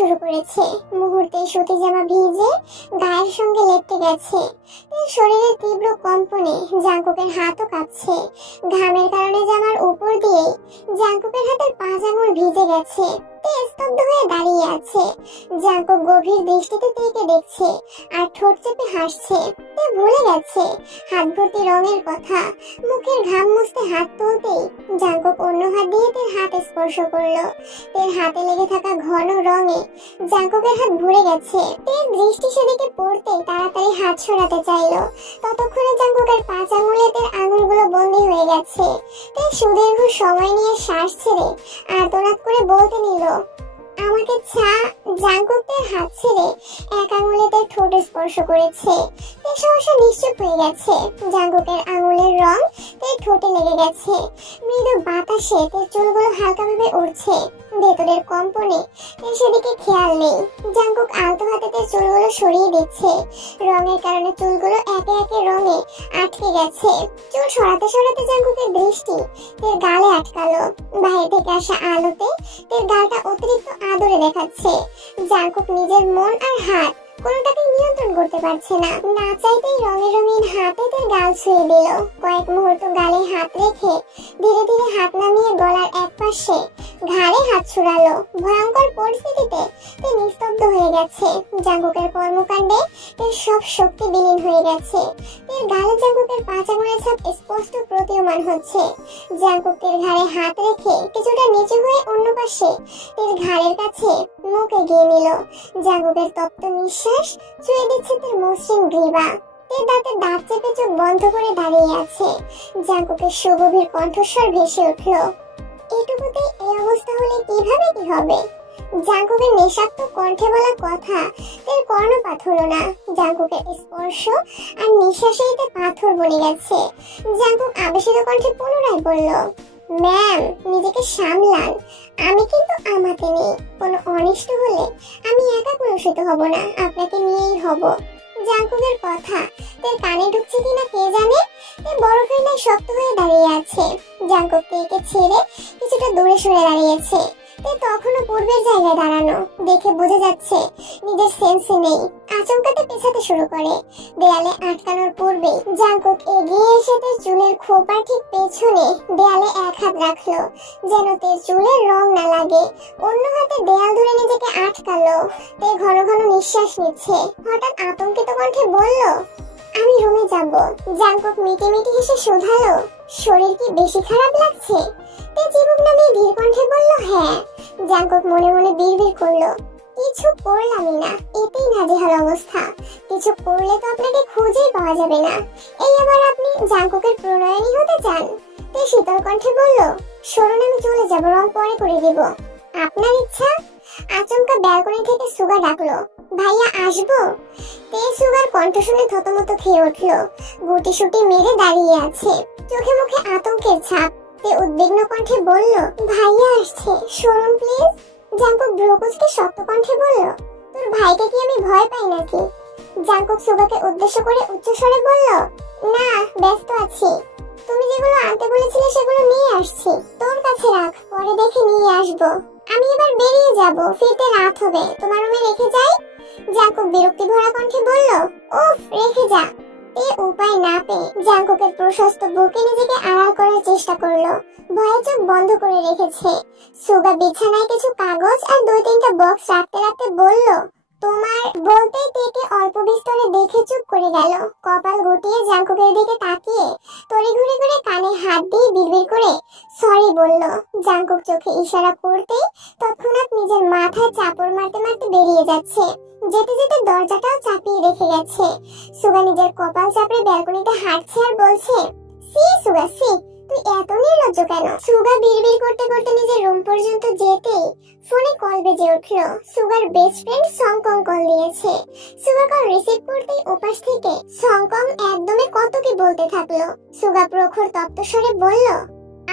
শুরু করেছে। মুহূর্তে সুতি জামা ভিজে গায়ের সঙ্গে লেপটে গেছে। শরীরের তীব্র কম্পনে জাঙ্কুকের হাতও কাঁপছে। ঘামের কারণে জামার উপর দিয়ে জাঙ্কুকের হাতের 5 আঙুল ভিজে গেছে। স্তব্ধ হয়ে দাঁড়িয়ে আছে। জাঙ্কুক গভীর দৃষ্টিতে তেকে দেখছে আর ঠোঁট চেপে হাসছে। ভুলে গেছে হাত ভর্তি রঙের কথা। মুখের ঘাম মুছতে হাত তুলতেই জাঙ্কুক অন্য হাত দিয়ে তের হাত স্পর্শ করলো। তের হাতে লেগে থাকা ঘন রঙে জাঙ্কুকের হাত ভরে গেছে। তের দৃষ্টি সেদিকে পড়তেই তাড়াতাড়ি হাত সরাতে চাইলো। ততক্ষণে জাঙ্কুকের 5 আঙুলে তের আঙুলগুলো বন্দী হয়ে গেছে। তে সুদীর্ঘ সময় নিয়ে শ্বাস ছেড়ে আর্তনাদ করে বলতে নিল, আমাকে ছা। জাঙ্কুক তের হাত ছেড়ে এক আঙুলে তের ঠোঁট স্পর্শ করেছে। তে সহসা নিশ্চুপ হয়ে গেছে। জাঙ্কুকের আঙুলের রং তের ঠোঁটে লেগে গেছে। মৃদু বাতাসে তের চুলগুলো হালকাভাবে উড়ছে। ভেতরের কম্পনে তের সেদিকে খেয়াল নেই। জাঙ্কুক আলতো হাতে তের চুলগুলো সরিয়ে দিচ্ছে। রঙের কারণে চুলগুলো একে একে রঙে আটকে গেছে। চুল সরাতে সরাতে জাঙ্কুকের দৃষ্টি তের গালে আটকালো। বাইরে থেকে আসা আলোতে তের গালটা অতিরিক্ত আদরে দেখাচ্ছে। জাঙ্কুক নিজের মন আর হাত কোনোটাকে নিয়ন্ত্রণ করতে পারছে না। না চাইতেই রঙিন হাতে তের গাল ছুঁয়ে দিল। কয়েক মুহূর্ত গালে হাত রেখে ধীরে ধীরে হাত নামিয়ে গলার এক পাশে ঘাড়ে হাত ছুড়ালো। ভয়ঙ্কর পরিস্থিতিতে তে নিস্তব্ধ হয়ে গেছে। জাঙ্কুকের কর্মকাণ্ডে তের সব শক্তি বিলীন হয়ে গেছে। তের গালে জাঙ্কুকের 5 আঙুলের ছাপ স্পষ্ট প্রতীয়মান হচ্ছে। জাঙ্কুক তের ঘাড়ে হাত রেখে কিছুটা নিচু হয়ে অন্য পাশে তের ঘাড়ের কাছে মুখ এগিয়ে নিল। জাঙ্কুকের তপ্ত নিঃশ্বাস ছুঁয়ে দিচ্ছে তের মসৃণ গ্রীবা। তের দাঁতে দাঁত চেপে চোখ বন্ধ করে দাঁড়িয়ে আছে। জাঙ্কুকের সুগভীর কণ্ঠস্বর ভেসে উঠল, এটুকুতেই এই অবস্থা হলে কিভাবে কি হবে? জাঙ্কুকের নেশাত্মক কণ্ঠে বলা কথা তের কর্ণপাত হলো না। জাঙ্কুকের স্পর্শ আর নিঃশ্বাসেই তে পাথর বনে গেছে। জাঙ্কুক আবেশিত কণ্ঠে পুনরায় বলল, ম্যাম, নিজেকে সামলান। আমি কিন্তু আমাতে নেই। কোনো অনিষ্ট হলে আমি একা কলুষিত হব না, আপনাকে নিয়েই হব। জাঙ্কুকের কথা তের কানে ঢুকছে কিনা কে জানে। তে বরফের ন্যায় শক্ত হয়ে দাঁড়িয়ে আছে। জাঙ্কুক তেকে ছেড়ে কিছুটা দূরে সরে দাঁড়িয়েছে। তে তখনও পূর্বের জায়গায় দাঁড়ানো। দেখে বোঝা যাচ্ছে নিজের সেন্সে নেই। আচমকাতে পেছাতে শুরু করে। দেয়ালে আটকানোর পূর্বে জাঙ্কুক এগিয়ে এসে তের চুলের খোপার ঠিক পেছনে দেয়ালে এক হাত রাখলো, যেন তের চুলের রং না লাগে। অন্য হাতে দেয়াল ধরে নিজেকে আটকালো। তে ঘন ঘন নিঃশ্বাস নিচ্ছে। হঠাৎ আতঙ্কিত কণ্ঠে বলল, আমি রুমে যাব। জাঙ্কুক মিটি মিটি হেসে শোধালো, শরীর কি বেশি খারাপ লাগছে? তে চিবুক নামিয়ে ধীর কণ্ঠে বলল, হ্যাঁ। জাঙ্কুক মনে মনে বিড়বিড় করলো, কিছু করলামই না, এতেই নাজেহাল অবস্থা। কিছু করলে তো আপনাকে খুঁজেই পাওয়া যাবে না। এই আবার আপনি জাঙ্কুকের প্রণয়নী হতে চান? তে শীতল কণ্ঠে বলল, সরুন, আমি চলে যাব, রং পরে করে দিব। আপনার ইচ্ছা। আচমকা ব্যালকনি থেকে সুগা ডাকলো, ভাইয়া আসবো? তে সুগার কণ্ঠ শুনে থতমত খেয়ে উঠলো। গুটি সুটি মেরে দাঁড়িয়ে আছে, চোখে মুখে আতঙ্কের ছাপ। তে উদ্বিগ্ন কণ্ঠে বলল, ভাইয়া আসছে, সরুন প্লিজ। জাঙ্কুক ভ্রুকুচকে শক্ত কণ্ঠে বলল, তোর ভাইকে কি আমি ভয় পাই নাকি? জাঙ্কুক সুগাকে উদ্দেশ্য করে উচ্চস্বরে বলল, না, ব্যস্ত আছি। তুমি যেগুলো আনতে বলেছিলে সেগুলো নিয়ে আসছি, তোর কাছে রাখ, পরে দেখে নিয়ে আসবো। আমি এবার বেরিয়ে যাব, ফিরতে রাত হবে, তোমার রুমে রেখে যাই? জাঙ্কুক বিরক্তি ভরা কণ্ঠে বলল, উফ, রেখে যা। তে উপায় না পেয়ে জাঙ্কুকের প্রশস্ত বুকে নিজেকে আড়াল করার চেষ্টা করলো। ভয়ে চোখ বন্ধ করে রেখেছে। সুগা বিছানায় কিছু কাগজ আর 2-3টা বক্স রাখতে রাখতে বলল, তোমার। বলতেই তেকে অল্প বিস্তরে দেখে চুপ করে গেল। কপাল গুটিয়ে জাঙ্কুকের দিকে তাকিয়ে তড়ি ঘুরে ঘুরে কানে হাত দিয়ে বিড়বিড় করে সরি বলল। জাঙ্কুক চোখে ইশারা করতেই তৎক্ষণাৎ নিজের মাথায় চাপড় মারতে মারতে বেরিয়ে যাচ্ছে। যেতে যেতে দরজাটাও চাপিয়ে রেখে গেছে। সুগা নিজের কপাল চাপড়ে ব্যালকনিতে হাঁটছে আর বলছে, সি সুগা, সি, তুই এত নির্লজ্জ কেন? সুগা বিড়বিড় করতে করতে নিজের রুম পর্যন্ত যেতেই ফোনে কল বেজে উঠলো। সুগার বেস্ট ফ্রেন্ড সংকং কল দিয়েছে। সুগা কল রিসিভ করতেই ওপাশ থেকে সংকং একদমে কত কি বলতে থাকলো। সুগা প্রখর তপ্ত স্বরে বলল,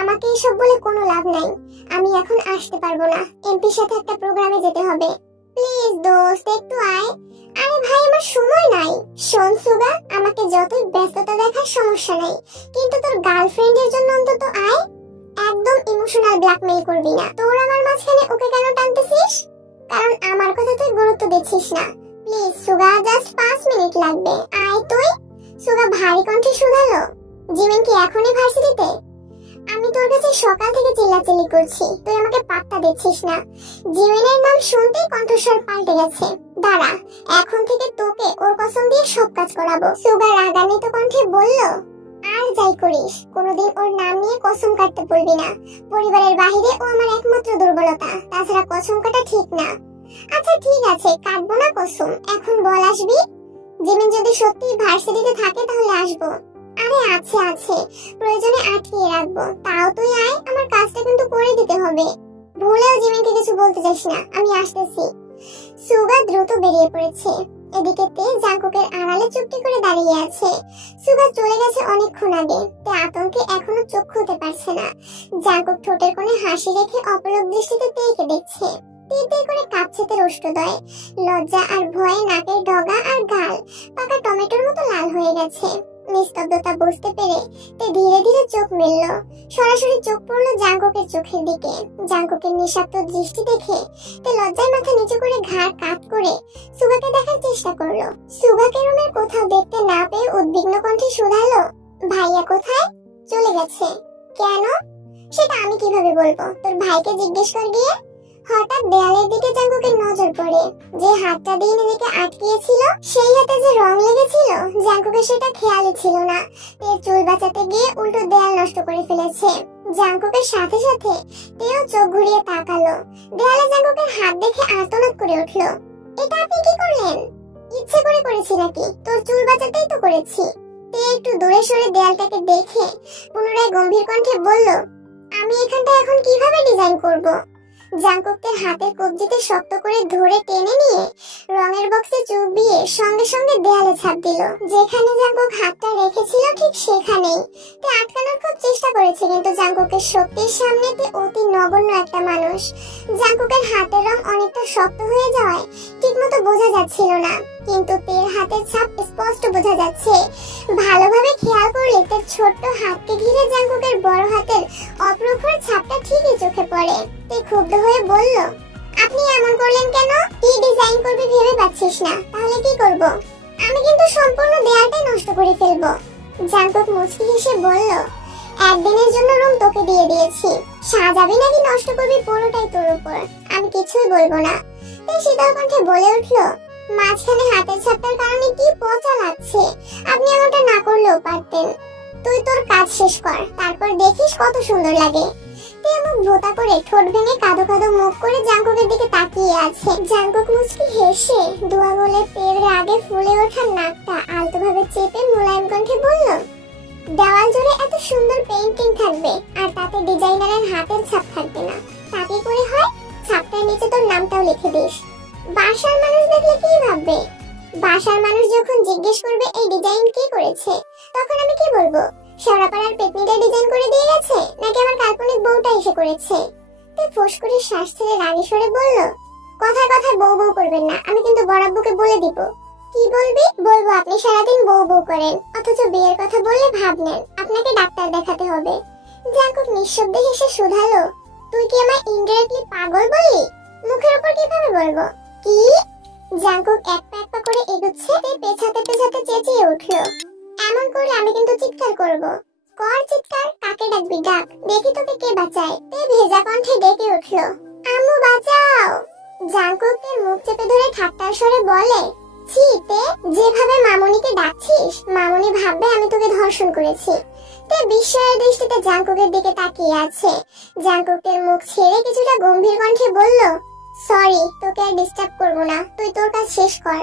আমাকে এসব বলে কোনো লাভ নাই, আমি এখন আসতে পারবো না, এমপির সাথে একটা প্রোগ্রামে যেতে হবে। প্লিজ দোস্ত, একটু আয়। আরে ভাই, আমার সময় নাই। শোন সুগা, আমাকে যতই ব্যস্ততা দেখার সমস্যা নাই, কিন্তু তোর গার্লফ্রেন্ডের জন্য অন্তত আয়। একদম ইমোশনাল ব্ল্যাকমেইল করবি না। তোর আমার মাঝখানে ওকে কেন টানতেছিস? কারণ আমার কথা দিচ্ছিস না। প্লিজ সুগা, জাস্ট 5 মিনিট লাগবে, আয় তুই। সুগা ভারী কণ্ঠে শুধালো, জিমিন কি এখনই ভার্সিটিতে? আমি তোর কাছে সকাল থেকে চিল্লাচিল্লি করছি, তুই আমাকে পাত্তা দিচ্ছিস না। জিমিনের নাম শুনতেই কণ্ঠস্বর পাল্টে গেছে। দাঁড়া, এখন থেকে তোকে ওর কসম দিয়ে সব কাজ করাবো। সুগা রাগান্বিত কণ্ঠে বলল, আর যাই করিস কোনোদিন ওর নাম নিয়ে কসম কাটতে বলবি না। পরিবারের বাহিরে ও আমার একমাত্র দুর্বলতা, তাছাড়া কসম কাটা ঠিক না। আচ্ছা ঠিক আছে, কাটবো না কসম, এখন বল আসবি? জিমিন যদি সত্যি ভার্সিটিতে থাকে তাহলে আসবো। আরে আছে আছে, প্রয়োজনে আটকিয়ে রাখবো, তাও তুই আয়, আমার কাজটা কিন্তু করে দিতে হবে। ভুলেও জিমিনকে কিছু বলতে চাস না, আমি আসতেছি। সুগা দ্রুত বেরিয়ে পড়েছে। এদিকে তে জাঙ্কুকের আড়ালে চুপটি করে দাঁড়িয়ে আছে। সুগা চলে গেছে অনেকক্ষণ আগে, তে আতঙ্কে এখনো চোখ খুলতে পারছে না। জাঙ্কুক ঠোঁটের কোণে হাসি রেখে অপলক দৃষ্টিতে তেকে দেখছে। তীর করে কাঁপছে তার ওষ্ঠদ্বয়। লজ্জা আর ভয়ে নাকের ডগা আর গাল পাকা টমেটোর মতো লাল হয়ে গেছে। নিস্তব্ধতা বুঝতে পেরে তে ধীরে ধীরে চোখ মেলল। সরাসরি চোখ পড়লো জাঙ্কুকের চোখের দিকে। জাঙ্কুকের নিঃশব্দ দৃষ্টি দেখে তে লজ্জায় মাথা নিচু করে ঘাড় কাত করে সুগাকে দেখার চেষ্টা করলো। সুগাকে রুমের কোথাও দেখতে না পেয়ে উদ্বিগ্ন কণ্ঠে শুধালো, ভাইয়া কোথায়? চলে গেছে। কেন? সেটা আমি কিভাবে বলবো, তোর ভাইকে জিজ্ঞেস কর গিয়ে। হঠাৎ দেয়ালের দিকে জাঙ্কুকের নজর পড়ে। যে হাতটা দিয়ে নিজেকে আটকিয়েছিল সেই হাতে যে রং লেগেছিল জাঙ্কুকের সেটা খেয়ালই ছিল না। তের চুল বাঁচাতে গিয়ে উল্টো দেয়াল নষ্ট করে ফেলেছে। জাঙ্কুকের সাথে সাথে তেও চোখ ঘুরিয়ে তাকালো। দেয়ালে জাঙ্কুকের হাত দেখে আর্তনাদ করে উঠলো, এটা আপনি কি করলেন? ইচ্ছে করে করেছি নাকি? তোর চুল বাঁচাতেই তো করেছি। তে একটু দূরে সরে দেয়ালটাকে দেখে পুনরায় গম্ভীর কণ্ঠে বলল, আমি এখানটা এখন কিভাবে ডিজাইন করব? জাঙ্কুকের হাতের কবজিতে শক্ত করে ধরে টেনে নিয়ে রঙের বক্সে চুবিয়ে সঙ্গে সঙ্গে দেয়ালে ছাপ দিল। যেখানে জাঙ্কুক হাতটা রেখেছিল ঠিক সেখানেই। তে আটকানোর খুব চেষ্টা করেছে, কিন্তু জাঙ্কুকের শক্তির সামনে তে অতি নগণ্য একটা মানুষ। জাঙ্কুকের হাতের রং অনেকটা শক্ত হয়ে যাওয়ায় ঠিকমতো বোঝা যাচ্ছিল না, কিন্তু তের হাতের ছাপ স্পষ্ট বোঝা যাচ্ছে। ভালোভাবে খেয়াল করলে তার ছোট্ট হাতকে ঘিরে জাঙ্কুকের বড় হাতের অপ্রখর ছাপটা ঠিকই চোখে পড়ে। তে ক্ষুব্ধ হয়ে বলল, আপনি এমন করলেন কেন? কি ডিজাইন করবে ভেবে পাচ্ছিস না? তাহলে কি করব? আমি কিন্তু সম্পূর্ণ দেয়ালটাই নষ্ট করে ফেলবো। জাঙ্কুক মুচকি হেসে বলল, একদিনের জন্য রুম তোকে দিয়ে দিয়েছি, সাজাবি নাকি নষ্ট করবি পুরোটাই তোর উপর, আমি কিছুই বলবো না। তে শীতল কণ্ঠে বলে উঠলো, মাঝখানে হাতের ছাপটার কারণে কি পচা লাগছে, আপনি এমনটা না করলেও পারতেন। তুই তোর কাজ শেষ কর, তারপর দেখিস কত সুন্দর লাগে। তে মুখ ভোতা করে ঠোঁট ভেঙে কাঁদো কাঁদো মুখ করে জাঙ্কুকের দিকে তাকিয়ে আছে। জাঙ্কুক মুচকি হেসে দোয়া বলে তের রাগে ফুলে ওঠা নাকটা আলতোভাবে চেপে মোলায়েম কণ্ঠে বলল, দেওয়াল জুড়ে এত সুন্দর পেইন্টিং থাকবে আর তাতে ডিজাইনারের হাতের ছাপ থাকবে না, তাতে করে হয় ছাপটার নিচে তোর নামটাও লিখে দিস। বাসার মানুষ দেখলে কি ভাববে? বাসার মানুষ যখন জিজ্ঞেস করবে এই ডিজাইন কে করেছে, তখন আমি কি বলবো? শেওড়াপাড়ার পেতনিটা ডিজাইন করে দিয়ে গেছে, নাকি আমার কাল্পনিক বউটা এসে করেছে? তে ফোঁস করে শ্বাস ছেড়ে রাগে সরে বলল, কথায় কথায় বউ বউ করবেন না, আমি কিন্তু বড়াব্বুকে বলে দিব। কি বলবি? বলবো আপনি সারাদিন বউ বউ করেন, অথচ বিয়ের কথা বললে ভাব নেন, আপনাকে ডাক্তার দেখাতে হবে। জাঙ্কুক নিঃশব্দে হেসে শুধালো, তুই কি আমায় ইনডাইরেক্টলি পাগল বললি? মুখের উপর কিভাবে বলবো? কি? জাঙ্কুক এক পা করে এগোচ্ছে, পেছাতে পেছাতে চেঁচিয়ে উঠলো, এমন করলে আমি কিন্তু চিৎকার করব। কর চিৎকার, কাকে ডাকবি ডাক, দেখি তোকে কে বাঁচায়। তে ভেজা কণ্ঠে ডেকে উঠলো, আম্মু বাঁচাও। জাঙ্কুকের মুখ চেপে ধরে ঠাট্টার স্বরে বলে, ছি তে, যেভাবে মামুনিকে ডাকছিস মামুনি ভাববে আমি তোকে ধর্ষণ করেছি। তে বিস্ময়ের দৃষ্টিতে জাঙ্কুকের দিকে তাকিয়ে আছে। জাঙ্কুকের মুখ ছেড়ে কিছুটা গম্ভীর কণ্ঠে বলল, সরি, তোকে আর ডিস্টার্ব করবো না, তুই তোর কাজ শেষ কর।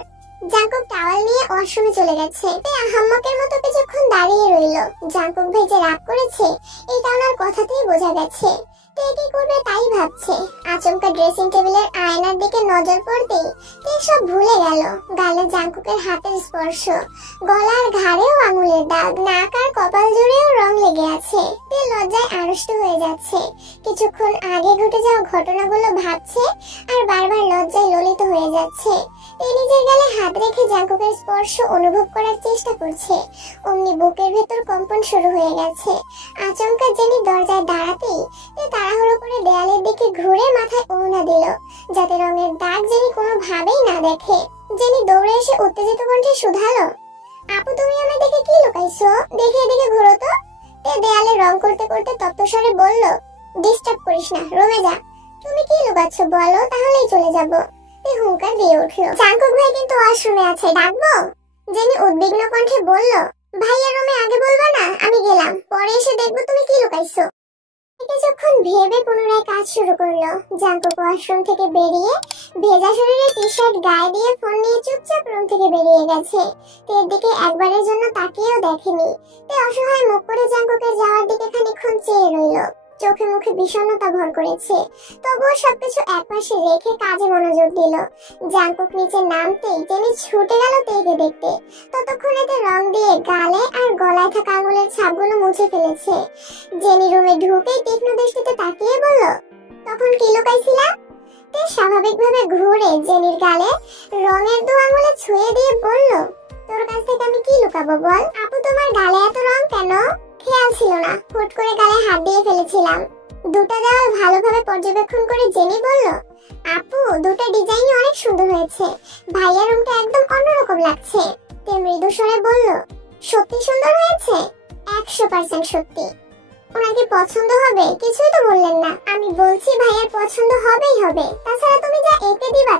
জাঙ্কুক টাওয়াল নিয়ে ওয়াশরুমে চলে গেছে। তে আহাম্মকের মতো কিছুক্ষণ দাঁড়িয়ে রইল। জাঙ্কুক ভাই যে রাগ করেছে এটা ওনার কথাতেই বোঝা গেছে। তে কি করবে তাই ভাবছে। আচমকা ড্রেসিং টেবিলের আয়নার দিকে নজর পড়তেই তে সব ভুলে গেল। গালে জাঙ্কুকের হাতের স্পর্শ, গলার ঘাড়েও আঙুলের দাগ, নাক আর কপাল জুড়েও রং লেগে আছে। তে লজ্জায় আড়ষ্ট হয়ে যাচ্ছে। কিছুক্ষণ আগে ঘটে যাওয়া ঘটনাগুলো ভাবছে আর বারবার লজ্জায় ললিত হয়ে যাচ্ছে। তে নিজের গালে হাত রেখে জাঙ্কুকের স্পর্শ অনুভব করার চেষ্টা করছে। অমনি বুকের ভেতর কম্পন শুরু হয়ে গেছে। আচমকা জেনি দরজায় দাঁড়াতেই তে তাড়াহুড়ো করে দেয়ালের দিকে ঘুরে মাথায় ওড়না দিল, যাতে রঙের দাগ জেনি কোনোভাবেই না দেখে। ঢং করতে করতে তপ্তস্বরে বলল, ডিস্টার্ব করিস না, রুমে যা। তুমি কি লুকাচ্ছ বলো, তাহলেই চলে যাব। হুঙ্কার দিয়ে উঠলো। জাঙ্কুক ভাই কিন্তু ওয়াশরুমে আছে, ডাকবো? জেনি উদ্বিগ্ন কণ্ঠে বলল, ভাইয়া রুমে আগে বলবা না? আমি গেলাম, পরে এসে দেখবো তুমি কি লুকাইছো। কিছুক্ষণ ভেবে পুনরায় কাজ শুরু করলো। জাঙ্কুক ওয়াশরুম থেকে বেরিয়ে ভেজা শরীরে টি শার্ট গায়ে দিয়ে ফোন নিয়ে চুপচাপ রুম থেকে বেরিয়ে গেছে। তের দিকে একবারের জন্য তাকিয়েও দেখেনি। তে অসহায় মুখ করে জাঙ্কুকের যাওয়ার দিকে খানিকক্ষণ চেয়ে রইল। চোখে মুখে বিষণ্ণতা ভর করেছে, তবুও সবকিছু একপাশে রেখে কাজে মনোযোগ দিল। জাঙ্কুক নিচে নামতেই জেনি ছুটে গেল তেকে দেখতে। ততক্ষণে তে রং দিয়ে গালে আর গলায় থাকা আঙুলের ছাপগুলো মুছে ফেলেছে। জেনি রুমে ঢুকেই তীক্ষ্ণ দৃষ্টিতে তাকিয়ে বলল, তখন কি লুকাইছিলা? তে স্বাভাবিকভাবে ঘুরে জেনির গালে রঙের দু আঙুলে ছুঁয়ে দিয়ে বলল, তোর কাছ থেকে আমি কি লুকাবো বল? আপু তোমার গালে এত রং কেন? খেয়াল ছিল না, হুট করে গালে হাত দিয়ে ফেলেছিলাম। দুটো দেওয়াল ভালোভাবে পর্যবেক্ষণ করে জেনি বলল, আপু দুটো ডিজাইনই অনেক সুন্দর হয়েছে, ভাইয়ার রুমটা একদম অন্যরকম লাগছে। তে মৃদু স্বরে বলল, সত্যি সুন্দর হয়েছে? 100% সত্যি। ওনাকে পছন্দ হবে? কিছুই তো বললেন না। আমি বলছি ভাইয়ার পছন্দ হবেই হবে, তাছাড়া তুমি যা এঁকে দিবা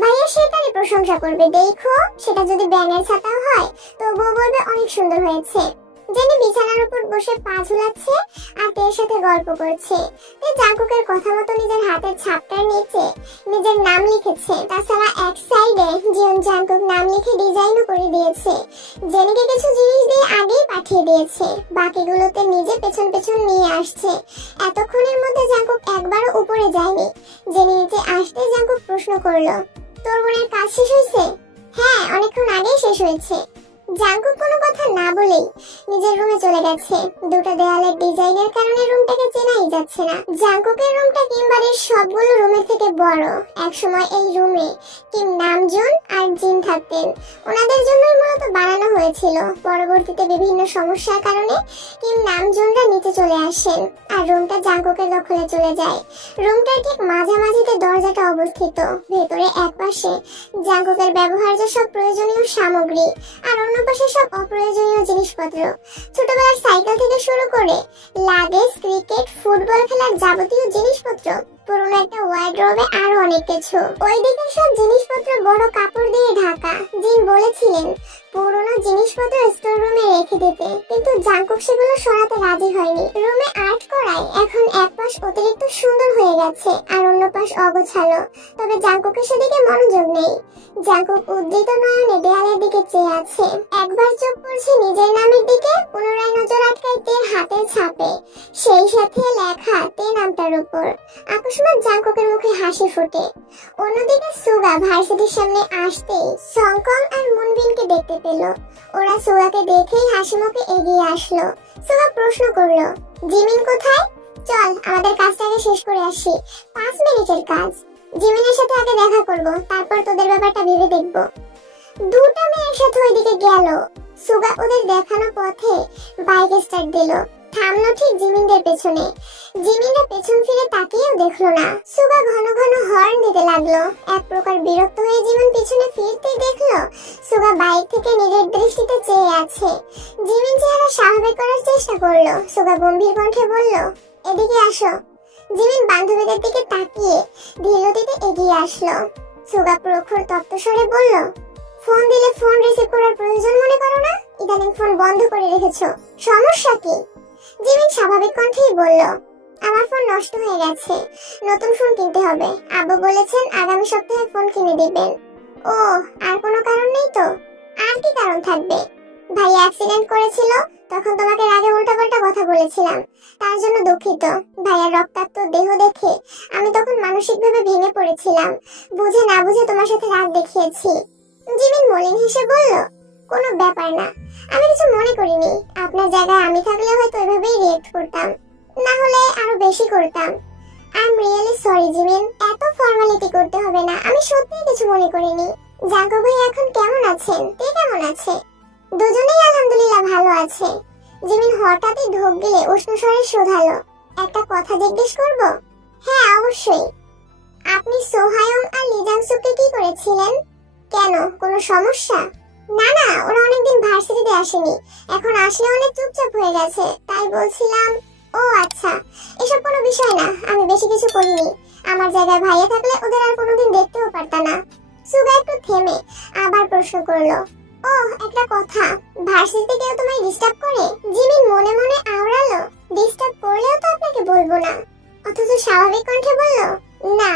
ভাইয়া সেটারই প্রশংসা করবে। দেখো, সেটা যদি ব্যাঙের ছাতাও হয় তবুও বলবে অনেক সুন্দর হয়েছে। জেনি বিছানার উপর বসে পা ঝুলাচ্ছে আর তের সাথে গল্প করছে। তে জাঙ্কুকের কথা মতো নিজের হাতের ছাপটার নিচে নিজের নাম লিখেছে। তাছাড়া এক সাইডে জিয়ন জাঙ্কুক নাম লিখে ডিজাইনও করে দিয়েছে। জেনিকে কিছু জিনিস দিয়ে আগেই পাঠিয়ে দিয়েছে, বাকিগুলোতে নিজে পেছন পেছন নিয়ে আসছে। এতক্ষণের মধ্যে জাঙ্কুক একবারও উপরে যায়নি। জেনি নিচে আসতে জাঙ্কুক প্রশ্ন করলো, তোর বোনের কাজ শেষ হয়েছে? হ্যাঁ, অনেকক্ষণ আগেই শেষ হয়েছে। জাঙ্কুক কোনো কথা না বলেই নিজের রুমে চলে গেছে। দুটো দেয়ালের ডিজাইনের কারণে রুমটাকে চেনাই যাচ্ছে না। জাঙ্কুকের রুমটা কিমবারের সবগুলো রুমের থেকে বড়। একসময় এই রুমে কিম নামজুন আর জিন থাকতেন, ওনাদের জন্যই মূলত বানানো হয়েছিল। পরবর্তীতে বিভিন্ন সমস্যার কারণে কিম নামজুনরা নিচে চলে আসেন আর রুমটা জাঙ্কুকের দখলে চলে যায়। রুমটার ঠিক মাঝামাঝিতে দরজাটা অবস্থিত। ভেতরে একপাশে জাঙ্কুকের ব্যবহার্য সব প্রয়োজনীয় সামগ্রী আর অন্য পাশে সব অপ্রয়োজনীয় জিনিসপত্র। ছোটবেলার সাইকেল থেকে শুরু করে লাগেজ, ক্রিকেট, ফুটবল খেলার যাবতীয় জিনিসপত্র, পুরনো একটা ওয়ার্ডরোবে আরো অনেক কিছু। ওইদিকে সব জিনিসপত্র বড় কাপড় দিয়ে ঢাকা। জিন বলেছিলেন পুরনো জিনিসপত্র স্টোর রুমে রেখে দিতে, কিন্তু জাঙ্কুক সেগুলো সরাতে রাজি হয়নি। রুমে আর্ট করায় এখন এক পাশ অতিরিক্ত সুন্দর হয়ে গেছে আর অন্য পাশ অগোছালো, তবে জাঙ্কুকের সেদিকে মনোযোগ নেই। জাঙ্কুক উদ্ধৃত নয়নে দেয়ালের দিকে চেয়ে আছে। একবার চোখ পড়ছে নিজের নামের দিকে, পুনরায় নজর আটকায় তের হাতের ছাপে, সেই সাথে লেখা তে নামটার উপর। আকস্মাৎ জাঙ্কুকের মুখে হাসি ফোটে। অন্যদিকে সুগা ভার্সিটির সামনে আসতেই সংকং আর মুনবিনকে দেখতে পেল। ওরা সুগাকে দেখেই হাসি মুখে এগিয়ে আসলো। সুগা প্রশ্ন করলো, জিমিন কোথায়? চল আমাদের কাজটাকে শেষ করে আসি, 5 মিনিটের কাজ। জিমিনের সাথে আগে দেখা করব, তারপর তোদের ব্যাপারটা ভেবে দেখব। দুটো মেয়ের সাথে ওইদিকে গেল। সুগা ওদের দেখানো পথে বাইক স্টার্ট দিল, থামলো ঠিক জিমিনদের পেছনে। জিমিনরা পেছন ফিরে তাকিয়েও দেখলো না। সুগা ঘন ঘন হর্ন দিতে লাগলো। এক প্রকার বিরক্ত হয়ে জিমিন পিছনে ফিরতেই দেখলো সুগা বাইক থেকে নিজের দৃষ্টিতে চেয়ে আছে। জিমিন চেহারা স্বাভাবিক করার চেষ্টা করলো। সুগা গম্ভীর কণ্ঠে বলল, এদিকে আসো। জিমিন বান্ধবীদের দিকে তাকিয়ে ধীরগতিতে এগিয়ে আসলো। সুগা প্রখর তপ্ত স্বরে বলল, ফোন দিলে ফোন রিসিভ করার প্রয়োজন মনে করো না? ইদানিং ফোন বন্ধ করে রেখেছো, সমস্যা কি? জিমিন স্বাভাবিক কণ্ঠেই বলল, আমার ফোন নষ্ট হয়ে গেছে, নতুন ফোন কিনতে হবে। আব্বু বলেছেন আগামী সপ্তাহে ফোন কিনে দিবেন। ও, আর কোনো কারণ নেই তো? আর কি কারণ থাকবে? ভাই অ্যাক্সিডেন্ট করেছিল, তখন তোমাকে রাগে উল্টাপাল্টা কথা বলেছিলাম, তার জন্য দুঃখিত। ভাইয়ার রক্তাক্ত দেহ দেখে আমি তখন মানসিকভাবে ভেঙে পড়েছিলাম, বুঝে না বুঝে তোমার সাথে রাগ দেখিয়েছি। জিমিন মলিন হেসে বলল, কোনো ব্যাপার না, আমি কিছু মনে করিনি। আপনার জায়গায় আমি থাকলে হয়তো এভাবেই রিয়েক্ট করতাম, না হলে আরো বেশি করতাম। I am really sorry Jimin, এত ফর্মালিটি করতে হবে না, আমি সত্যিই কিছু মনে করিনি। জাঙ্কুক ভাই এখন কেমন আছেন? তে কেমন আছে? দুজনেই আলহামদুলিল্লাহ ভালো আছে। জিমিন হঠাৎই ঢোক গিলে উষ্ণ স্বরে শোধালো, একটা কথা জিজ্ঞেস করব? হ্যাঁ অবশ্যই। আপনি সোহায়ং আর লিজাংসুকে কি করেছিলেন? কেন, কোনো সমস্যা? না না, ওরা অনেকদিন ভার্সিটিতে আসেনি, এখন আসলে অনেক চুপচাপ হয়ে গেছে, তাই বলছিলাম। ও আচ্ছা, এসব কোনো বিষয় না, আমি বেশি কিছু করিনি। আমার জায়গায় ভাইয়া থাকলে ওদের আর কোনোদিন দেখতেও পারতাম না। সুগা একটু থেমে আবার প্রশ্ন করলো, ও একটা কথা, ভার্সিটিতে কেউ তোমায় ডিস্টার্ব করে? জিমিন মনে মনে আওড়ালো, ডিস্টার্ব করলেও তো আপনাকে বলবো না। অথচ স্বাভাবিক কণ্ঠে বলল, না,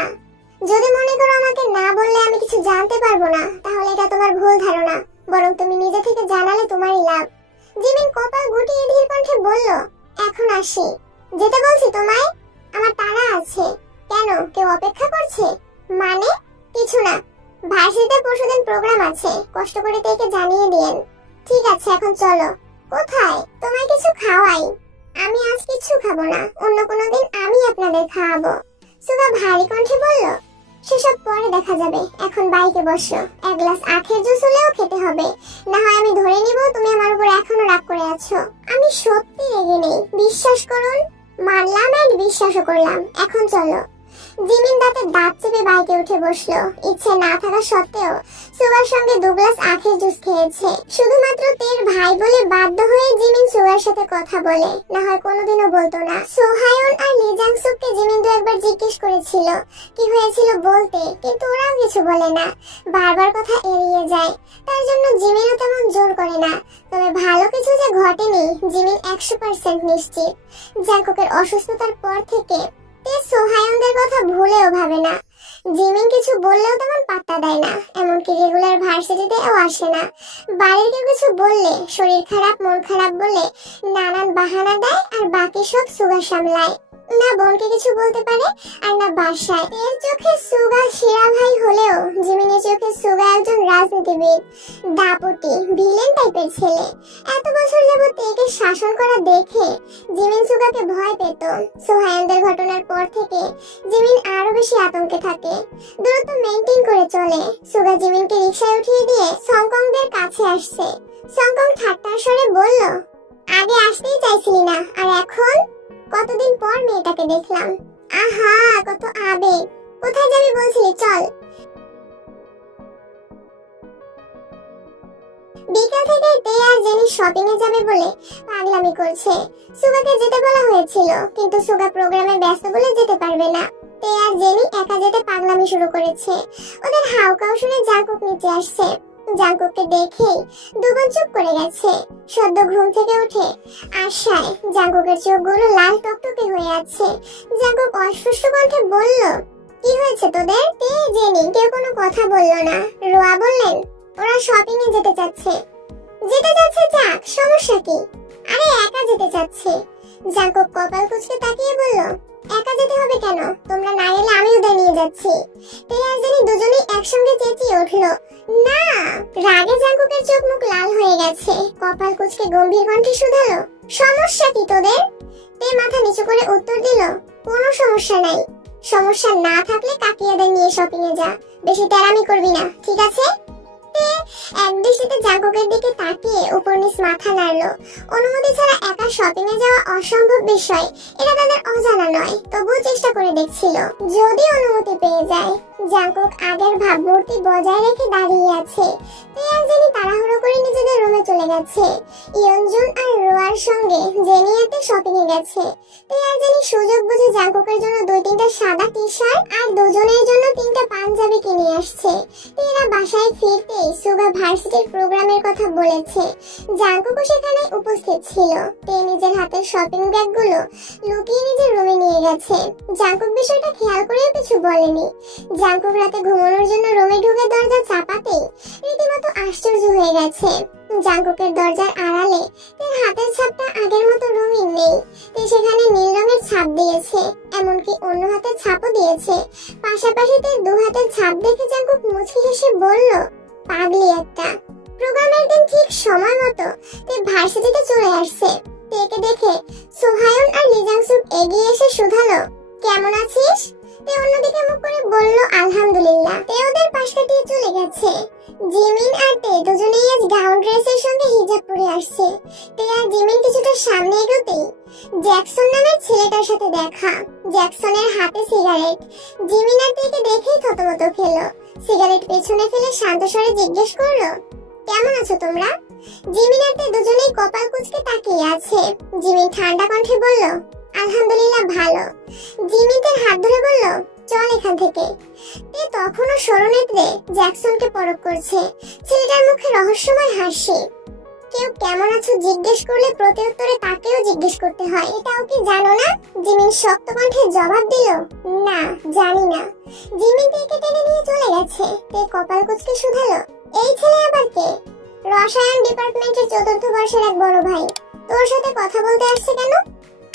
যদি মনে করো আমাকে না বললে আমি কিছু জানতে পারবো না, তাহলে এটা তোমার ভুল ধারণা, বরং তুমি নিজে থেকে জানালে তোমারই লাভ। জিমিন কপাল গুটিয়ে ধীর কণ্ঠে বলল, এখন আসি। যেতে বলছি তোমায়, আমার তাড়া আছে। কেন, কেউ অপেক্ষা করছে? মানে কিছু না, ভার্সিটিতে পরশুদিন প্রোগ্রাম আছে, কষ্ট করে তাকে জানিয়ে দিয়েন। ঠিক আছে, এখন চলো। কোথায়? তোমায় কিছু খাওয়াই। আমি আজ কিছু খাবো না, অন্য কোনো দিন আমি আপনাদের খাওয়াবো। সুগা ভারী কণ্ঠে বলল, সেসব পরে দেখা যাবে, এখন বাইকে বসো। এক গ্লাস আখের জুস হলেও খেতে হবে, না হয় আমি ধরে নিব তুমি আমার উপর এখনো রাগ করে আছো। আমি সত্যি রেগে নেই, বিশ্বাস করুন। মানলাম এন্ড বিশ্বাসও করলাম, এখন চলো। জিমিন দাঁতে দাঁত চেপে বাইকে উঠে বসলো। ইচ্ছে না থাকা সত্ত্বেও সুগার সঙ্গে 2 গ্লাস আখের জুস খেয়েছে। শুধুমাত্র তের ভাই বলে বাধ্য হয়ে জিমিন সুগার সাথে কথা বলে, না হয় কোনোদিনও বলতো না। সোহায়ন আর লিজাংসুককে জিমিন তো একবার জিজ্ঞেস করেছিল কি হয়েছিল বলতে, কিন্তু ওরাও কিছু বলে না, বারবার কথা এড়িয়ে যায়। তার জন্য জিমিনও তেমন জোর করে না। তবে ভালো কিছু যে ঘটেনি জিমিন 100% নিশ্চিত। জ্যাকবের অসুস্থতার পর থেকে সোহায়নদের কথা ভুলেও ভাবে না। জিমিন কিছু বললেও তেমন পাত্তা দেয় না, এমনকি রেগুলার ভার্সিটিতেও আসে না। বাড়ির কেউ কিছু বললে শরীর খারাপ, মন খারাপ বলে নানান বাহানা দেয়, আর বাকি সব সুগা সামলায়। না বোনকে কিছু বলতে পারে, আর না বাসায়। এর চোখে সুগা শিরা ভাই হলেও জিমিনের চোখে সুগা একজন রাজনীতিবিদ, দাপটি, ভিলেন টাইপের ছেলে। এত বছর যাবত একে শাসন করা দেখে জিমিন সুগাকে ভয় পেত। সোহায়নদের ঘটনার পর থেকে জিমিন আরো বেশি আতঙ্কে থাকে, দূরত্ব মেইনটেইন করে চলে। সুগা জিমিনকে রিকশায় উঠিয়ে দিয়ে সংকংদের কাছে আসছে। সংকং ঠাট্টার স্বরে বলল, আগে আসতেই চাইছিলি না, আর এখন? কতদিন পর মেয়েটাকে দেখলাম, আহা কত আবেগ। কোথায় যাবি বলছিলি, চল। বিকাল থেকে তে আর জেনি শপিং এ যাবে বলে পাগলামি করছে। সুগাকে যেতে বলা হয়েছিল, কিন্তু সুগা প্রোগ্রামে ব্যস্ত বলে যেতে পারবে না। তে আর জেনি একা যেতে পাগলামি শুরু করেছে। ওদের হাউকাউ শুনে জাঙ্কুক নিচে আসছে। জাঙ্কুককে দেখেই দুবার চুপ করে গেছে। সদ্য ঘুম থেকে উঠে আশায় জাঙ্কুকের চোখগুলো লাল টকটকে হয়ে আছে। জাঙ্কুক অস্পষ্ট কণ্ঠে বলল, কি হয়েছে তোদের? তে জেনি কেউ কোনো কথা বলল না। রোয়া বললেন, ওরা শপিং এ যেতে চাচ্ছে। যেতে যাচ্ছে যাক, সমস্যা কি? আরে একা যেতে চাচ্ছে। জাঙ্কুক কপাল কুঁচকে তাকিয়ে বলল, একা যেতে হবে কেন? তোমরা না গেলে আমি ওদের নিয়ে যাচ্ছি। তে আর জেনি দুজনেই একসঙ্গে চেঁচিয়ে উঠলো, না! রাগে জাঙ্কুকের চোখ মুখ লাল হয়ে গেছে। কপাল কুঁচকে গম্ভীর কণ্ঠে শুধালো, সমস্যা কি তোদের? তে মাথা নিচু করে উত্তর দিল, কোনো সমস্যা নাই। সমস্যা না থাকলে কাকিয়াদের নিয়ে শপিং এ যা, বেশি তেরামি করবি না, ঠিক আছে? এক দৃষ্টিতে জাঙ্কুকের দিকে তাকিয়ে উপর নিচ মাথা নাড়লো। অনুমতি ছাড়া একা শপিং এ যাওয়া অসম্ভব বিষয়, এটা তাদের অজানা নয়, তবুও চেষ্টা করে দেখছিল যদি অনুমতি পেয়ে যায়। জাঙ্কুক আগের ভাবমূর্তি বজায় রেখে দাঁড়িয়ে আছে। জেনি তাড়াহুড়ো করে নিজেদের রুমে চলে গেছে। ইয়নজুন আর রোয়ার সঙ্গে জেনিয়াতে শপিং এ গেছে। জেনি সুযোগ বুঝে জাঙ্কুকের জন্য 2-3টা সাদা টি শার্ট আর দুজনের জন্য 3টা পাঞ্জাবি কিনে আসছে। এরা বাসায় ফিরতেই সুগা ভার্সিটির প্রোগ্রামের কথা বলেছে। জাঙ্কুকও সেখানে উপস্থিত ছিল। তে নিজের হাতের শপিং ব্যাগগুলো লুকিয়ে নিজের রুমে নিয়ে গেছে। জাঙ্কুক বিষয়টা খেয়াল করেও কিছু বলেনি। জাঙ্কুক রাতে ঘুমানোর জন্য রুমে ঢুকে দরজা চাপাতেই রীতিমতো আশ্চর্য হয়ে গেছে। জাঙ্কুকের দরজার আড়ালে তার হাতের ছাপটা আগের মতো রঙিন নেই। সেখানে নীল রঙের ছাপ দিয়েছে, এমনকি অন্য হাতের ছাপও দিয়েছে। পাশাপাশি তার 2 হাতের ছাপ দেখে জাঙ্কুক মুচকি হেসে বলল, পাগলি একটা। প্রোগ্রামের দিন ঠিক সময় মতো তে ভার্সিটিতে চলে আসছে। তেকে দেখে সোহায়ন আর লিজাংসুক এগিয়ে এসে শুধালো, কেমন আছিস? তে অন্যদিকে মুখ করে বলল, আলহামদুলিল্লাহ। তে ওদের পাশ কাটিয়ে চলে গেছে। জিমিন আর তে দুজনেই আজ গাউন ড্রেসের সঙ্গে হিজাব পরে আসছে। তে আর জিমিন কিছুটা সামনে এগোতেই জ্যাকসন নামের ছেলেটার সাথে দেখা। জ্যাকসনের হাতে সিগারেট। জিমিন আর তেকে দেখেই থতমত খেল। সিগারেট পেছনে ফেলে শান্ত স্বরে জিজ্ঞেস করলো, কেমন আছো তোমরা? জিমিন আর তে দুজনেই কপাল কুঁচকে তাকিয়ে আছে। জিমিন ঠান্ডা কণ্ঠে বলল, আলহামদুলিল্লাহ ভালো। জিমিনের হাত ধরে বলল, চল এখান থেকে। তে তখনও স্মরণেত্রে জ্যাকসনকে পরখ করছে। ছেলেটার মুখে রহস্যময় হাসি। কেউ কেমন আছো জিজ্ঞেস করলে প্রত্যুত্তরে তাকেও জিজ্ঞেস করতে হয়, এটাও কি জানো না? জিমিন শক্ত কণ্ঠে জবাব দিল, না জানি না। জিমিন তেকে টেনে নিয়ে চলে গেছে। তে কপাল কুঁচকে শুধালো, এই ছেলে আবার কে? রসায়ন ডিপার্টমেন্টের 4র্থ বর্ষের এক বড় ভাই। তোর সাথে কথা বলতে আসছে কেন?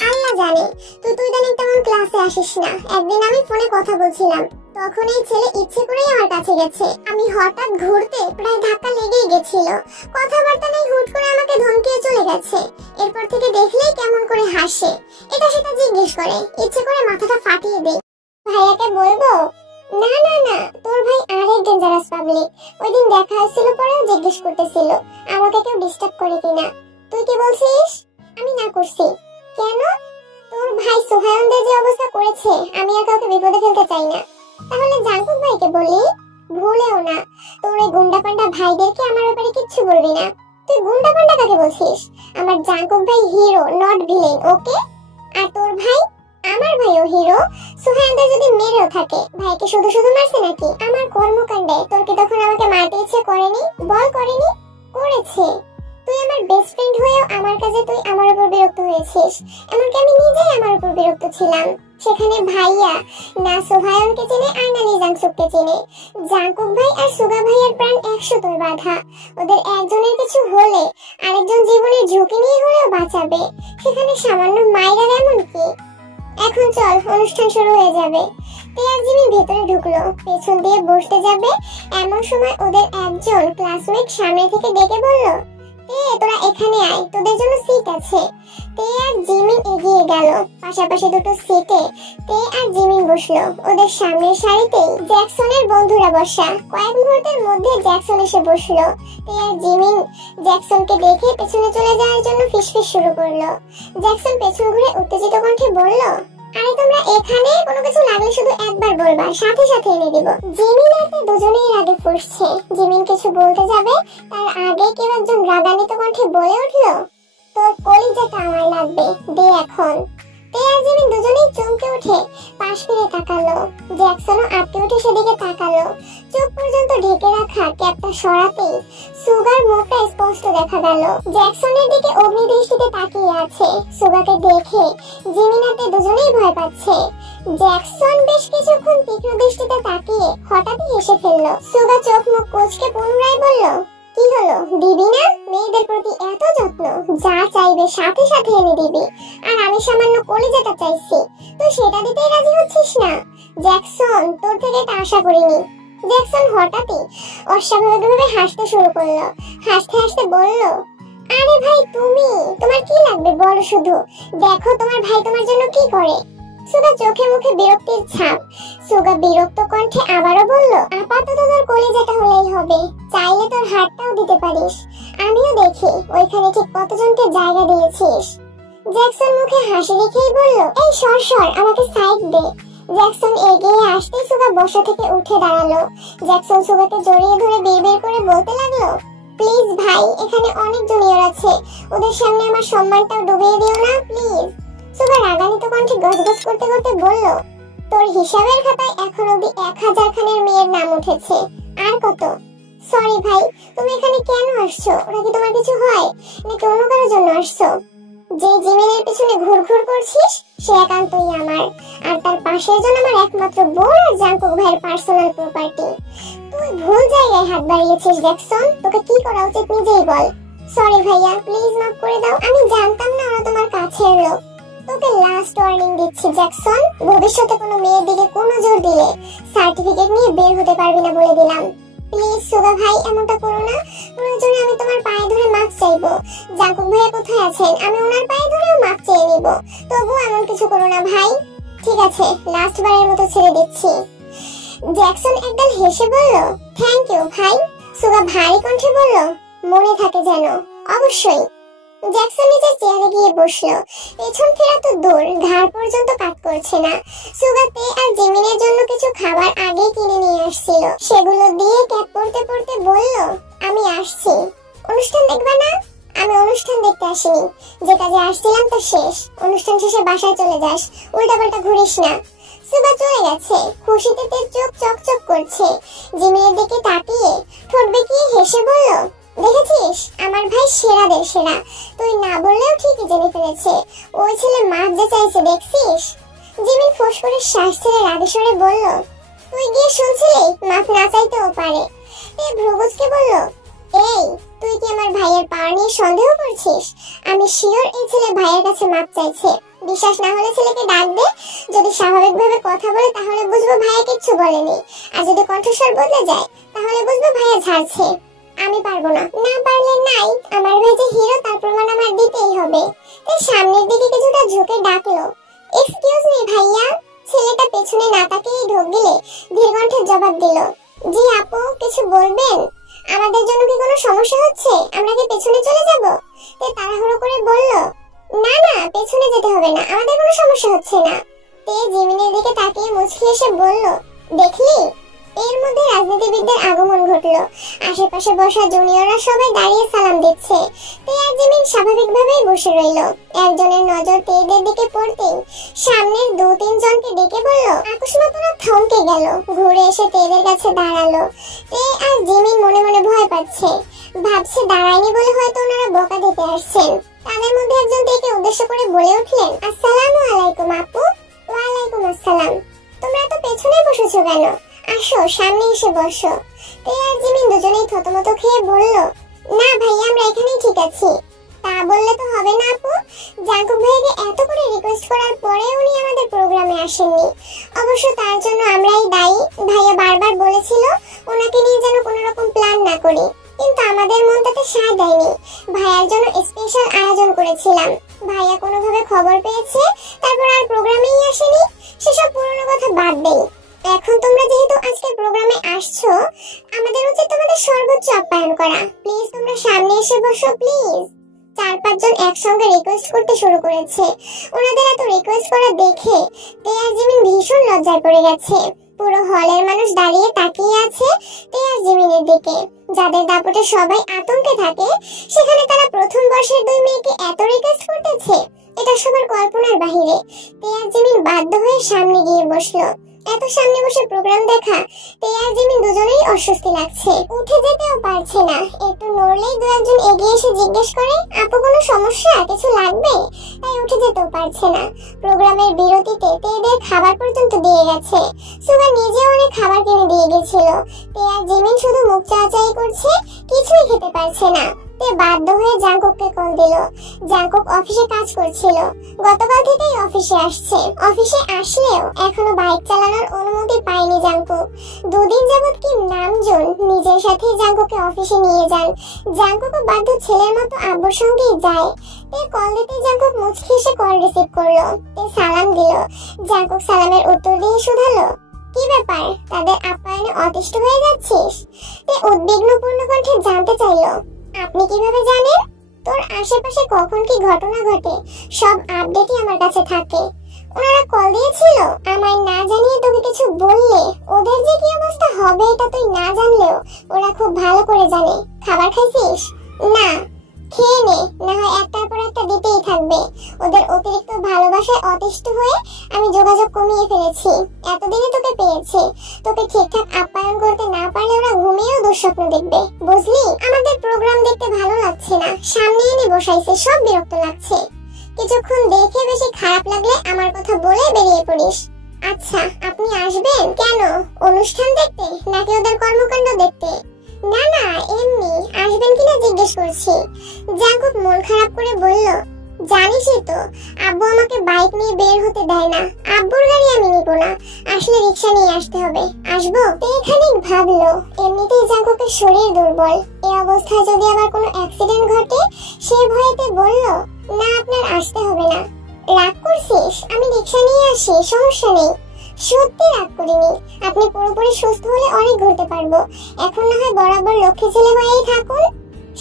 আল্লাহ জানে। তুই ইদানিং তেমন ক্লাসে আসিস না। একদিন আমি ফোনে কথা বলছিলাম, তখন এই ছেলে ইচ্ছে করেই আমার কাছে গেছে। আমি হঠাৎ ঘুরতে প্রায় ধাক্কা লেগেই গেছিল। কথাবার্তা নেই, হুট করে আমাকে ধমকিয়ে চলে গেছে। এরপর থেকে দেখলেই কেমন করে হাসে, এটা সেটা জিজ্ঞেস করে। ইচ্ছে করে মাথাটা ফাটিয়ে দেই। ভাইয়াকে বলবো? না না না, তোর ভাই আরেক ডেঞ্জারাস পাবলিক। ওই দিন দেখা হয়েছিল, পরেও জিজ্ঞেস করতেছিল আমাকে কেউ ডিস্টার্ব করে কিনা। তুই কি বলছিস? আমি না করছি। কেন? তোর ভাই সুহায়নদের যে অবস্থা করেছে, আমি আর কাউকে বিপদে ফেলতে চাই না। তাহলে জাঙ্কুক ভাইকে বলি? ভুলেও না, তোর এই গুন্ডা পান্ডা ভাইদেরকে আমার ব্যাপারে কিচ্ছু বলবি না। তুই গুন্ডা পান্ডা কাকে বলছিস? আমার জাঙ্কুক ভাই হিরো, নট ভিলেন, ওকে? আর তোর ভাই? আমার ভাইও হিরো। সুহায়নদের যদি মেরেও থাকে, ভাইকে শুধু শুধু মারছে নাকি? আমার কর্মকাণ্ডে তোর কি তখন আমাকে মারতে ইচ্ছে করেনি? বল করেনি? করেছে। তুই আমার বেস্ট ফ্রেন্ড হয়েও আমার কাছে তুই আমার উপর বিরক্ত হয়েছিস। এমনকি আমি নিজেই আমার উপর বিরক্ত ছিলাম। সেখানে ভাইয়া না সুহায়নকে চেনে আর না জাংসুককে চেনে। জাংকুক ভাই আর সুগা ভাইয়ের প্রাণ 100 তোর বাধা। ওদের একজনের কিছু হলে আরেকজন জীবনের ঝুঁকি নিয়ে হলেও বাঁচাবে। সেখানে সামান্য মাইরার এমন কি? এখন চল, অনুষ্ঠান শুরু হয়ে যাবে। তিয়ার জিমি ভেতরে ঢুকলো, পেছন দিয়ে বসতে যাবে এমন সময় ওদের একজন ক্লাসমেট সামনে থেকে ডেকে বলল, তোরা এখানে আয়, তোদের জন্য সিট আছে। তে আর জিমিন এগিয়ে গেল। পাশাপাশি দুটো সিটে তে আর জিমিন বসলো। ওদের সামনের সারিতেই জ্যাকসনের বন্ধুরা বসা। কয়েক মুহূর্তের মধ্যে জ্যাকসন এসে বসলো। তে আর জিমিন জ্যাকসনকে দেখে পেছনে চলে যাওয়ার জন্য ফিসফিস শুরু করলো। জ্যাকসন পেছন ঘুরে উত্তেজিত কণ্ঠে বলল, আরে তোমরা এখানে, কোনো কিছু লাগলে শুধু একবার বলবা, সাথে সাথে এনে দিব। জিমিন আর তে দুজনেই রাগে ফুঁসছে। জিমিন কিছু বলতে যাবে, তার আগে কেউ একজন রাগান্বিত কণ্ঠে বলে উঠলো, তোর কলিজাটা আমার লাগবে, দে এখন। তে আর জিমিন দুজনেই চমকে উঠে পাশ ফিরে তাকালো। জ্যাকসনও আটকে উঠে সেদিকে তাকালো। চোখ পর্যন্ত ঢেকে রাখা ক্যাপটা সরাতেই সুগার মুখটা স্পষ্ট দেখা গেল। জ্যাকসনের দিকে অগ্নিদৃষ্টিতে তাকিয়ে আছে। সুগাকে দেখে জিমিনাতে দুজনেই ভয় পাচ্ছে। জ্যাকসন বেশ কিছুক্ষণ তীক্ষ্ণ দৃষ্টিতে তাকিয়ে হঠাৎই হেসে ফেলল। সুগা চোখ মুখ কুঁচকে পুনরায় বলল, কি হলো, দিবি না? মেয়েদের প্রতি এত যত্ন, যা চাইবে সাথে সাথে এনে দিবি। আর আমি সামান্য কলিজাটা চাইছি, তুই সেটা দিতেই রাজি হচ্ছিস না? জ্যাকসন, তোর থেকে এটা আশা করিনি। জ্যাকসন হঠাৎই অস্বাভাবিকভাবে হাসতে শুরু করলো। হাসতে হাসতে বলল, আরে ভাই তুমি, তোমার কি লাগবে বলো শুধু। দেখো তোমার ভাই তোমার জন্য কি করে। সুগা চোখে মুখে বিরক্তির ছাপ। সুগা বিরক্ত কণ্ঠে আবারও বলল, আপাতত তোর কলিজাটা হলেই হবে, চাইলে তোর হাতটাও দিতে পারিস। আমিও দেখি ওইখানে ঠিক কতজনকে জায়গা দিয়েছিস। জ্যাকসন মুখে হাসি রেখেই বলল, এই সর সর, আমাকে সাইড দে। জ্যাকসন এগিয়ে আসতেই সুগা বসা থেকে উঠে দাঁড়ালো। জ্যাকসন সুগাকে জড়িয়ে ধরে বিড়বিড় করে বলতে লাগলো, প্লিজ ভাই, এখানে অনেক জুনিয়র আছে, ওদের সামনে আমার সম্মানটাও ডুবিয়ে দিও না প্লিজ। সুগা রাগান্বিত কণ্ঠে গজগজ করতে করতে বলল, তোর হিসাবের খাতায় এখন অব্দি 1000 খানের মেয়ের নাম উঠেছে। আর কত? সরি ভাই, তুমি এখানে কেন আসছো? ওরা কি তোমার কিছু হয় নাকি অন্য কারোর জন্য আসছো? যে জিমিনের পিছনে ঘুরঘুর করছিস সে একান্তই আমার, আর তার পাশের জন আমার একমাত্র বোন আর জাঙ্কুক ভাইয়ের পার্সোনাল প্রপার্টি। তুই ভুল জায়গায় হাত বাড়িয়েছিস জ্যাকসন, তোকে কি করা উচিত নিজেই বল। সরি ভাইয়া, প্লিজ মাফ করে দাও, আমি জানতাম না ওরা তোমার কাছের লোক। তোকে লাস্ট ওয়ার্নিং দিচ্ছি জ্যাকসন, ভবিষ্যতে কোনো মেয়ের দিকে কোনো জোর দিলে সার্টিফিকেট নিয়ে বের হতে পারবি না বলে দিলাম। প্লিজ সুগা ভাই, এমনটা করো না। প্রয়োজনে আমি তোমার পায়ে ধরে মাফ চাইবো। জাঙ্কুক ভাইয়া কোথায় আছেন, আমি ওনার পায়ে ধরেও মাফ চেয়ে নিব। তবু এমন কিছু করো না ভাই। ঠিক আছে, লাস্ট বারের মতো ছেড়ে দিচ্ছি। জ্যাকসন একদল হেসে বলল, থ্যাংক ইউ ভাই। সুগা ভারী কণ্ঠে বলল, মনে থাকে যেন। অবশ্যই। জ্যাকসন নিজের চেয়ারে গিয়ে বসলো। পেছন ফেরা তো দূর, ঘাড় পর্যন্ত কাজ করছে না। সুগাতে আর জিমিনের জন্য কিছু খাবার আগে কিনে নিয়ে আসছিল, সেগুলো দিয়ে ক্যাপ পরতে পরতে বলল, আমি আসছি। অনুষ্ঠান দেখবা না? আমি অনুষ্ঠান দেখতে আসিনি, যে কাজে আসছিলাম তা শেষ। অনুষ্ঠান শেষে বাসায় চলে যাস, উল্টাপাল্টা ঘুরিস না। সুবা চলে গেছে, খুশিতে তের চোখ চকচক করছে। জিমিনের দিকে তাকিয়ে ঠোঁট বেঁকিয়ে হেসে বলল, দেখেছিস আমার ভাই সেরাদের সেরা, তুই না বললেও ঠিকই জেনে ফেলেছে। ওই ছেলে মাছ যে চাইছে দেখছিস। জিমিন ফোঁস করে শ্বাস ছেড়ে রাগে স্বরে বলল, তুই গিয়ে শুনছিলি মাছ না চাইতেও পারে। তে ভ্রুকুচকে বলল, এই তুই কি আমার ভাইয়ের পাওয়ার নিয়ে সন্দেহ করছিস? আমি শিওর এই ছেলে ভাইয়ের কাছে মাপ চাইছে। বিশ্বাস না হলে ছেলেকে ডাক দে, যদি স্বাভাবিকভাবে কথা বলে তাহলে বুঝবো ভাইয়া কিচ্ছু বলেনি, আর যদি কণ্ঠস্বর বদলে যায় তাহলে বুঝবো ভাইয়া ঝাড়ছে। আমি পারবো না। না পারলে নাই, আমার ভাই যে হিরো তার প্রমাণ আমার দিতেই হবে। তাই সামনের দিকে কিছুটা ঝুঁকে ডাকলো, এক্সকিউজ মি ভাইয়া। ছেলেটা পেছনে না তাকিয়ে ঢোক গিলে ধীর কণ্ঠে জবাব দিল, জি আপু, কিছু বলবেন? আমাদের জন্য কি কোনো সমস্যা হচ্ছে? আমরা কি পেছনে চলে যাব? তে তাড়াহুড়ো করে বলল, না না, পেছনে যেতে হবে না, আমাদের কোনো সমস্যা হচ্ছে না। তে জিমিনের দিকে তাকিয়ে মুচকি এসে বলল, দেখলি? এর মধ্যে রাজনীতিবিদদের আগমন ঘটলো। আশেপাশে বসা জুনিয়ররা সবাই দাঁড়িয়ে সালাম দিচ্ছে। তে আর জিমিন স্বাভাবিকভাবেই বসে রইল। একজনের নজর তেদের দিকে পড়তেই সামনের 2-3 জনকে ডেকে বলল, আকস্মাতরা থমকে গেল, ঘুরে এসে তেদের কাছে দাঁড়ালো। তে আর জিমিন মনে মনে ভয় পাচ্ছে, ভাবছে দাঁড়ায়নি বলে হয়তো ওনারা বকা দিতে আসছেন। তাদের মধ্যে একজন তেকে উদ্দেশ্য করে বলে উঠলেন, আসসালামু আলাইকুম আপু। ওয়ালাইকুম আসসালাম। তোমরা তো পেছনে বসেছো কেন? আসো সামনে এসে বসো। তে আর জিমিন দুজনেই থতমত খেয়ে বলল, না ভাইয়া, আমরা এখানেই ঠিক আছি। তা বললে তো হবে না আপু, জাঙ্কুক ভাইকে এত করে রিকোয়েস্ট করার পরে উনি আমাদের প্রোগ্রামে আসেননি। অবশ্য তার জন্য আমরাই দায়ী। ভাইয়া বারবার বলেছিল ওনাকে নিয়ে যেন কোনো রকম প্ল্যান না করি, কিন্তু আমাদের মন তাতে সায় দেয়নি। ভাইয়ার জন্য স্পেশাল আয়োজন করেছিলাম। ভাইয়া কোনোভাবে খবর পেয়েছে, তারপর আর প্রোগ্রামেই আসেনি। সেসব পুরনো কথা বাদ দেই। এখন তোমরা যেহেতু আজকের প্রোগ্রামে আসছো, আমাদের উচিত তোমাদের সর্বোচ্চ আপ্যায়ন করা। প্লিজ তোমরা সামনে এসে বসো, প্লিজ। 4-5 জন একসঙ্গে রিকোয়েস্ট করতে শুরু করেছে। ওনাদের এত রিকোয়েস্ট করা দেখে তে আর জিমিন ভীষণ লজ্জায় পড়ে গেছে। পুরো হলের মানুষ দাঁড়িয়ে তাকিয়ে আছে তে আর জিমিনের দিকে। যাদের দাপটে সবাই আতঙ্কে থাকে, সেখানে তারা প্রথম বর্ষের 2 মেয়েকে এত রিকোয়েস্ট করতেছে, এটা সবার কল্পনার বাহিরে। তে আর জিমিন বাধ্য হয়ে সামনে গিয়ে বসলো। এত সামনে বসে প্রোগ্রাম দেখা তে আর জিমিন দুজনেই অস্বস্তি লাগছে। উঠে যেতেও পারছে না। একটু নড়লেই 2-1 জন এগিয়ে এসে জিজ্ঞেস করে, আপু কোনো সমস্যা, কিছু লাগবে? তাই উঠে যেতেও পারছে না। প্রোগ্রামের বিরতিতে তেদের খাবার পর্যন্ত দিয়ে গেছে। সুগা নিজেও অনেক খাবার কিনে দিয়ে গেছিল। তে আর জিমিন শুধু মুখ চাওয়াচাই করছে, কিছুই খেতে পারছে না। তে বাধ্য হয়ে জাঙ্কুককে কল দিল। জাঙ্কুক অফিসে কাজ করছিল, গতকাল থেকেই অফিসে আসছে। অফিসে আসলেও এখনো বাইক চালানোর অনুমতি পায়নি জাঙ্কুক। 2 দিন যাবত কি নামজন নিজের সাথে জাঙ্কুককে অফিসে নিয়ে যান। জাঙ্কুকও বাধ্য ছেলের মতো আব্বুর সঙ্গেই যায়। তে কল দিতে জাঙ্কুক মুচকি এসে কল রিসিভ করলো। তে সালাম দিল। জাঙ্কুক সালামের উত্তর দিয়ে শুধালো, কি ব্যাপার, তাদের আপ্যায়নে অতিষ্ঠ হয়ে যাচ্ছিস? তে উদ্বিগ্নপূর্ণ কণ্ঠে জানতে চাইলো, আপনি কিভাবে জানেন? তোর আশেপাশে কখন কি ঘটনা ঘটে সব আপডেটই আমার কাছে থাকে। ওনারা কল দিয়েছিল, আমায় না জানিয়ে তোকে কিছু বললে ওদের যে কি অবস্থা হবে এটা তুই না জানলেও ওরা খুব ভালো করে জানে। খাবার খাইছিস? না। খেয়ে নে, না হয় একটার পর একটা দিতেই থাকবে। ওদের অতিরিক্ত ভালোবাসায় অতিষ্ঠ হয়ে আমি যোগাযোগ কমিয়ে ফেলেছি। এতদিনে তোকে পেয়েছি। তোকে ঠিকঠাক আপ্যায়ন করতে না পারলে ওরা ঘুমিয়েও দুঃস্বপ্ন দেখবে, বুঝলি? আমাদের প্রোগ্রাম দেখতে ভালো লাগছে না, সামনে এনে বসাইছে, সব বিরক্ত লাগছে। কিছুক্ষণ দেখে বেশি খারাপ লাগলে আমার কথা বলে বেরিয়ে পড়িস। আচ্ছা, আপনি আসবেন কেন? অনুষ্ঠান দেখতে নাকি ওদের কর্মকাণ্ড দেখতে? না না, এমনি। আসবেন কিনা জিজ্ঞেস করছি। জাঙ্কুক মন খারাপ করে বলল, জানিসই তো আব্বু আমাকে বাইক নিয়ে বের হতে দেয় না। আব্বুর গাড়ি আমি নিব না, আসলে রিক্সা নিয়ে আসতে হবে। আসবো? খানিক ভাবলো। এমনিতেই জাঙ্কুকের শরীর দুর্বল, এই অবস্থায় যদি আবার কোনো অ্যাক্সিডেন্ট ঘটে সে ভয়েতে বলল, না আপনার আসতে হবে না। রাগ করছিস? আমি রিক্সা নিয়ে আসি, সমস্যা নেই। সত্যি রাগ করিনি। আপনি পুরোপুরি সুস্থ হলে অনেক ঘুরতে পারবো। এখন না হয় বরাবর লক্ষ্মী ছেলে হয়েই থাকুন।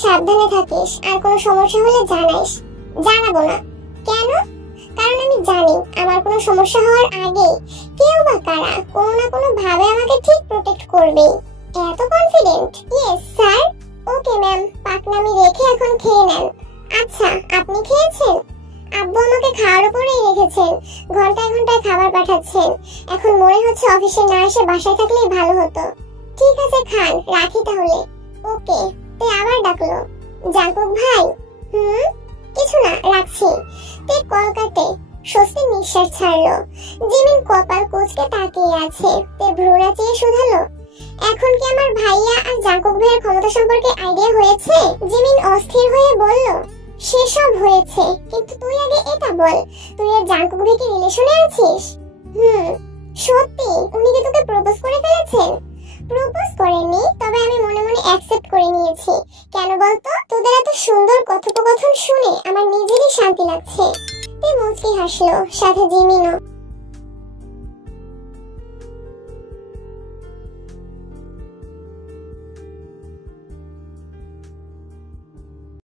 সাবধানে থাকিস, আর কোনো সমস্যা হলে জানাইস। জানাবো না। কেন? কারণ আমি জানি আমার কোনো সমস্যা হওয়ার আগে কেউ বা কারা কোনো না কোনো ভাবে আমাকে ঠিক প্রোটেক্ট করবেই। এত confident? Yes sir. Okay ma'am, পাকনামি রেখে এখন খেয়ে নেন। আচ্ছা, আপনি খেয়েছেন? আব্বু আমাকে খাওয়ার উপরেই রেখেছেন, ঘন্টায় ঘন্টায় খাবার পাঠাচ্ছেন। এখন মনে হচ্ছে অফিসে না এসে বাসায় থাকলেই ভালো হতো। ঠিক আছে খান, রাখি তাহলে। ওকে। তে আবার ডাকলো, জাঙ্কুক ভাই। কিছু না, রাখছি। তে কল কাটে স্বস্তির নিঃশ্বাস ছাড়লো। জিমিন কপাল কুঁচকে তাকিয়ে আছে। তে ভ্রু নাচিয়ে শুধালো, এখন কি আমার ভাইয়া আর জাঙ্কুক ভাইয়ের ক্ষমতা সম্পর্কে আইডিয়া হয়েছে? জিমিন অস্থির হয়ে বলল, সেসব হয়েছে, কিন্তু তুই আগে এটা বল, তুই আর জাঙ্কুক ভাই কি রিলেশনে আছিস? সত্যি? উনি কি তোকে প্রপোজ করে ফেলেছেন? প্রপোজ করেননি, তবে আমি মনে মনে অ্যাকসেপ্ট করে নিয়েছি। কেন বলতো? তোদের এত সুন্দর কথোপকথন শুনে আমার নিজেরই শান্তি লাগছে। তে মুচকি হাসলো, সাথে জিমিনও।